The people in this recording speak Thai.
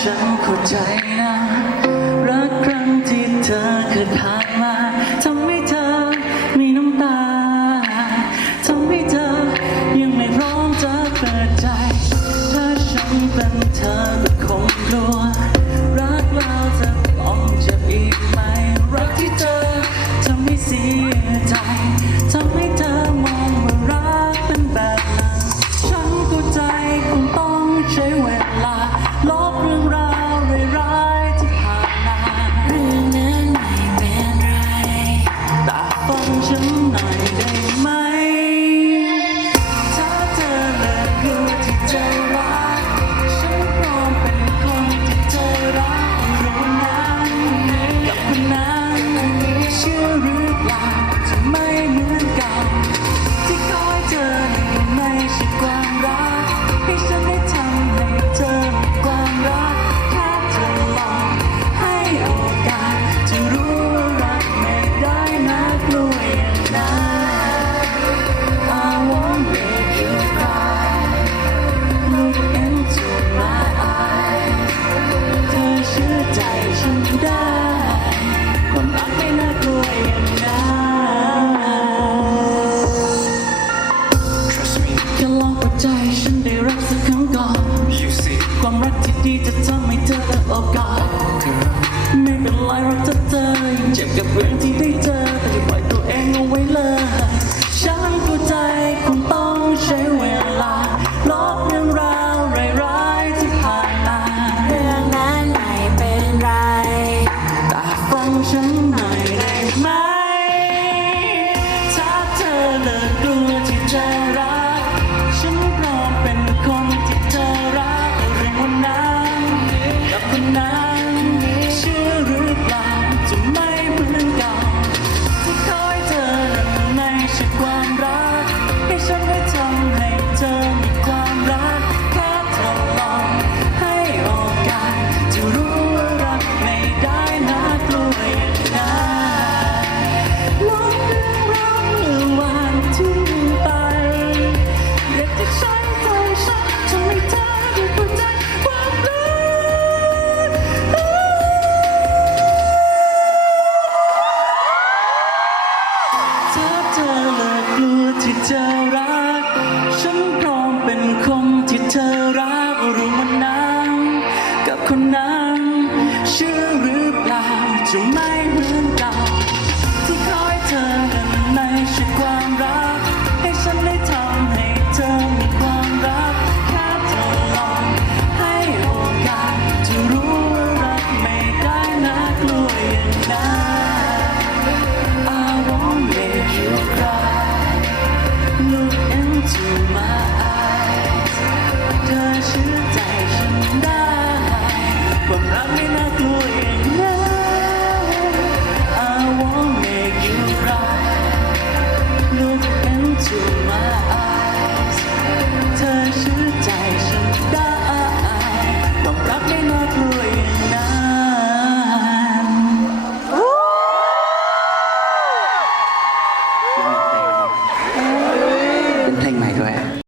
ฉันเข้าใจนะ รักครั้งที่เธอเคยผ่านมาทำให้เธอมีน้ำตาทำให้เธอยังไม่พร้อมจะเปิดใจ ถ้าฉันเป็นเธอก็คงกลัว ที่จะทำให้เธอได้โอกาสไม่เป็นไรรักเธอเจ็บกับเรื่องที่ได้เจอแต่อย่ปล่อยตัวเองเอาไว้เลยฉันเข้าใจคงต้องใช้เวลาลบเรื่องราวร้ายๆที่ผ่านมาเรื่องนั้นไม่เป็นไรแต่ฟังฉันหน่อย ที่เธอรัก ฉันพร้อมเป็นคนที่เธอรักรู้มานานกับคนนั้น